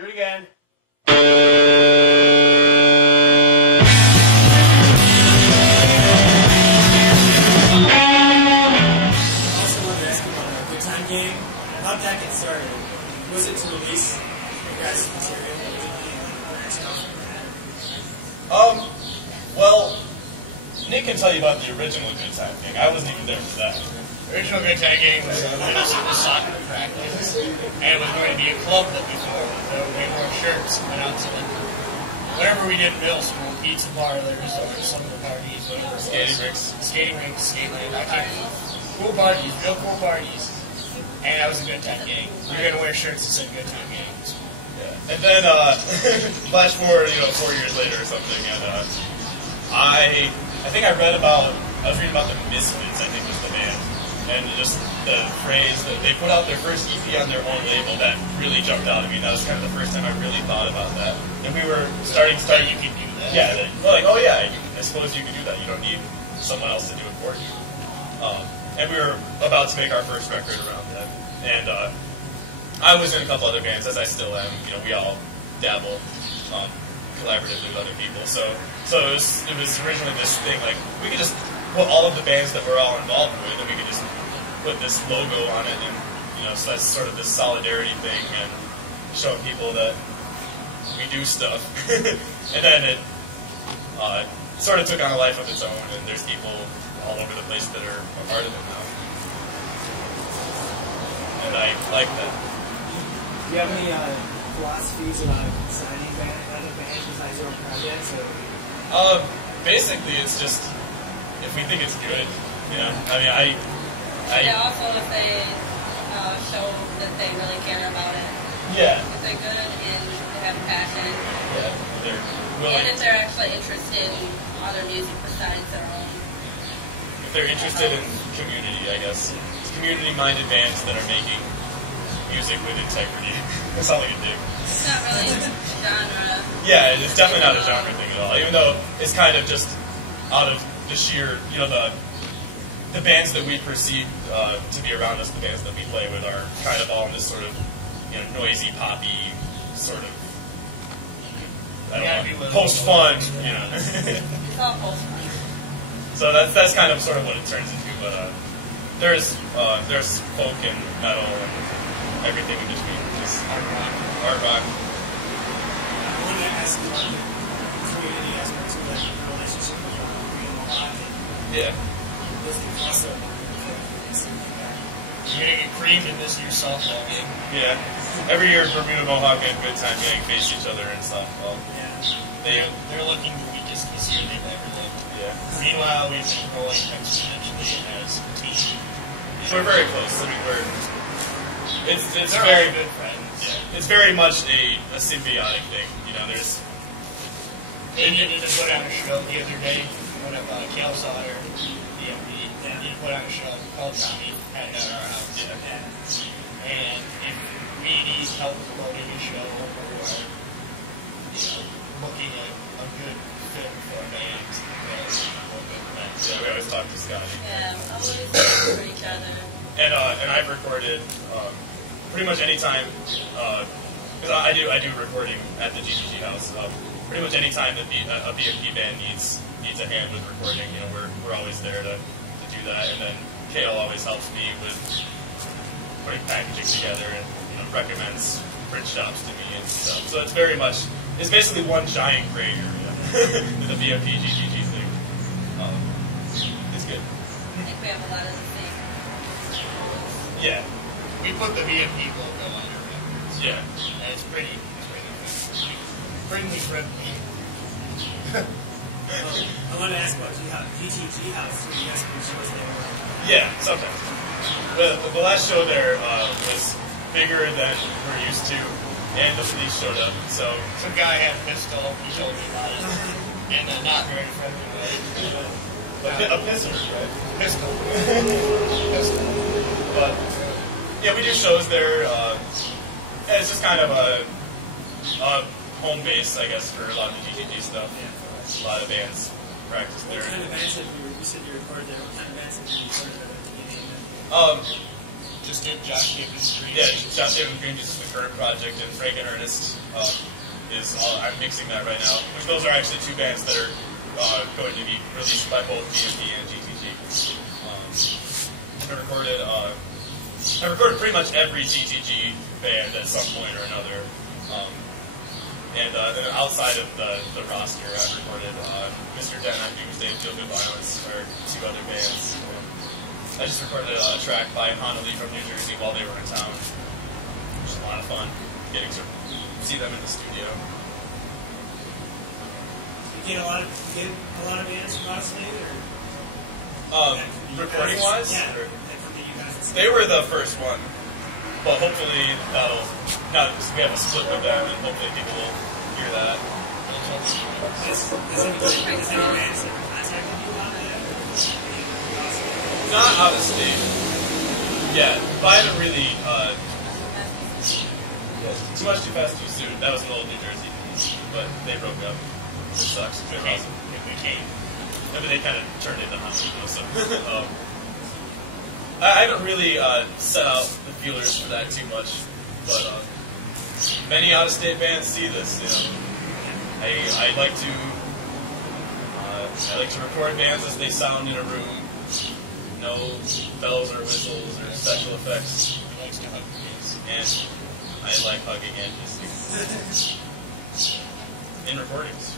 Do it again. Also wanted to ask you about the Good Time game. How did that get started? Was it to release your guys' material? Well, Nick can tell you about the original Good Time game. I wasn't even there for that. The original Good Time game was a soccer practice, and it was going to be a club that we formed. We wore shirts and went out to whatever we did in middle school, pizza parlors or some of the parties, whatever. Skating rinks, skate land. I can't remember. Cool parties, real cool parties. And that was a Good Time game. We were going to wear shirts that said Good Time games. Yeah. And then, flash forward, 4 years later or something, and I think I was reading about the Misfits, I think was the band, and just the phrase that they put out their first EP on their own label that really jumped out at me. That was kind of the first time I really thought about that. And we were starting, You can do that. yeah, we're like, oh yeah, I suppose you can do that. You don't need someone else to do it for you. And we were about to make our first record around then. And I was in a couple other bands, as I still am. We all dabble collaboratively with other people. So it was originally this thing, like, we could just put all of the bands that we're all involved with, and we could just put this logo on it, and, so that's sort of this solidarity thing, and showing people that we do stuff. And then it sort of took on a life of its own, and there's people all over the place that are a part of it now. And I like that. Do you have any philosophies about signing other bands besides your own projects? Basically, it's just if we think it's good, Also, if they show that they really care about it. Yeah. If they're good and they have passion. Yeah, they're willing. And if they're actually interested in other music besides their own. If they're interested in community, I guess. It's community-minded bands that are making music with integrity. That's all I can do. It's not really a genre. Yeah, it's definitely not a genre thing at all. Even though it's kind of just out of the sheer, the bands that we perceive to be around us, the bands that we play with, are kind of all in this sort of, noisy, poppy, sort of, post-fun, It's all post-fun. So that's kind of sort of what it turns into. But there's folk and metal and everything in between. Just art rock. I wanted to ask you about the community aspects of that relationship with your Mohawk. Yeah. What's the cost of it? You're going to get creamed in this year's softball game. Yeah. Every year, Bermuda Mohawk and Good Time Gang face each other in softball. They're looking the weakest this year they've ever looked. Yeah. Meanwhile, we've been growing exponentially as a team. We're very close. I mean, it's They're very all good friends. Yeah. It's very much a symbiotic thing. There's. They needed to put on a show the other day. One of Cal Sauter, DMV, he put on a show called Tommy at our house. Yeah. And if we need help promoting a show or looking at a good fit for a band, Yeah, we always talk to Scotty. Yeah, always looking for each other. And I've recorded pretty much any time, because I do recording at the GGG house. Pretty much any time that a BFP band needs a hand with recording, we're always there to do that. And then Kale always helps me with putting packaging together and recommends print shops to me and stuff. So it's basically one giant gray area. The BFP GGG thing. It's good. I think we have a lot of the same. Yeah. we put the VMP logo on your records. Yeah. And it's pretty friendly. I want to ask about GTG House. You guys can show us there. Yeah, sometimes. The last show there was bigger than we're used to, and the police showed up, so... Some guy had a pistol, he told me about it, in a not very friendly way. A pistol, right? Pistol. But, yeah, we do shows there. Yeah, it's just kind of a home base, I guess, for a lot of the GTG stuff. Yeah. A lot of bands practice there. What kind of bands have you said you recorded there? What kind of bands have you recorded there at the beginning? just did Josh Davis Green. Yeah, Josh Davis Green is the current project, and Frank and Ernest I'm mixing that right now. Those are actually two bands that are going to be released by both BMP and GTG. I recorded pretty much every GTG band at some point or another. And then outside of the roster, I've recorded Mr. Den on Doomsday and Feel Good Violence, or two other bands. I just recorded a track by Honolulu from New Jersey while they were in town, which is a lot of fun, getting to see them in the studio. You get a lot of bands from out of state, or recording-wise? Yeah. Or, From the U.S. they were the first one, but hopefully now we have a split with them, and hopefully people will hear that. Has any bands ever contacted you about that? Not out of state yet, but I haven't really too much too fast too soon. That was an old New Jersey, but they broke up. It sucks. It was awesome. But they kind of turned into hospital. So I haven't really set out the feelers for that too much, but many out-of-state bands see this. You know, I like to record bands as they sound in a room. No bells or whistles or special effects. And I like hugging and kissing in recordings.